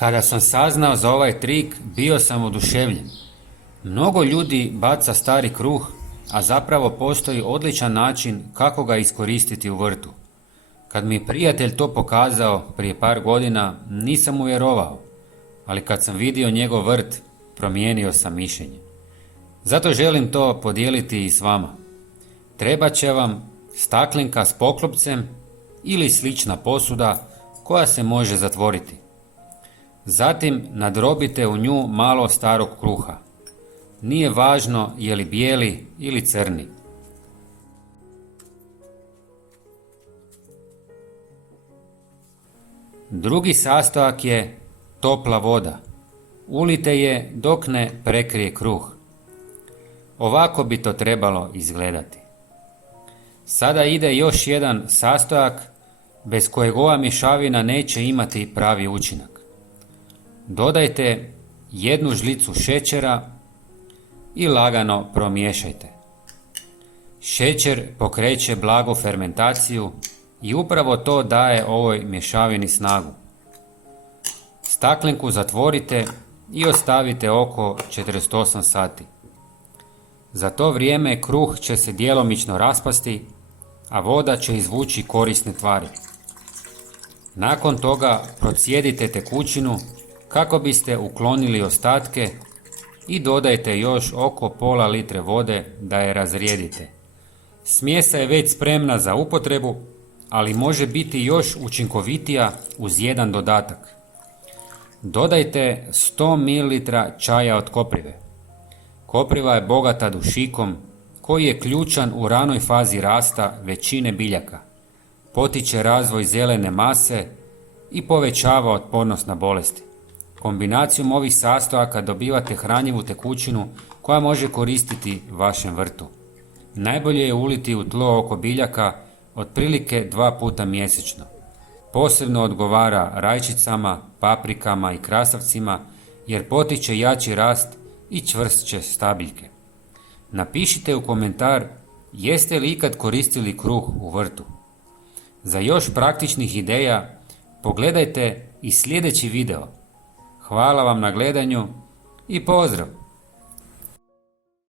Kada sam saznao za ovaj trik, bio sam oduševljen. Mnogo ljudi baca stari kruh, a zapravo postoji odličan način kako ga iskoristiti u vrtu. Kad mi je prijatelj to pokazao prije par godina, nisam mu vjerovao, ali kad sam vidio njegov vrt, promijenio sam mišljenje. Zato želim to podijeliti i s vama. Trebat će vam staklenka s poklopcem ili slična posuda koja se može zatvoriti. Zatim nadrobite u nju malo starog kruha. Nije važno je li bijeli ili crni. Drugi sastojak je topla voda. Ulite je dok ne prekrije kruh. Ovako bi to trebalo izgledati. Sada ide još jedan sastojak bez kojeg ova mješavina neće imati pravi učinak. Dodajte 1 žlicu šećera i lagano promiješajte. Šećer pokreće blagu fermentaciju i upravo to daje ovoj mješavini snagu. Staklenku zatvorite i ostavite oko 48 sati. Za to vrijeme kruh će se djelomično raspasti, a voda će izvući korisne tvari. Nakon toga procijedite tekućinu kako biste uklonili ostatke i dodajte još oko pola litre vode da je razrijedite. Smjesa je već spremna za upotrebu, ali može biti još učinkovitija uz jedan dodatak. Dodajte 100 ml čaja od koprive. Kopriva je bogata dušikom koji je ključan u ranoj fazi rasta većine biljaka. Potiče razvoj zelene mase i povećava otpornost na bolesti. Kombinacijom ovih sastojaka dobivate hranjivu tekućinu koja može koristiti vašem vrtu. Najbolje je uliti u tlo oko biljaka otprilike 2 puta mjesečno. Posebno odgovara rajčicama, paprikama i krastavcima jer potiče jači rast i čvršće stabiljke. Napišite u komentar jeste li ikad koristili kruh u vrtu. Za još praktičnih ideja pogledajte i sljedeći video. Hvala vam na gledanju i pozdrav!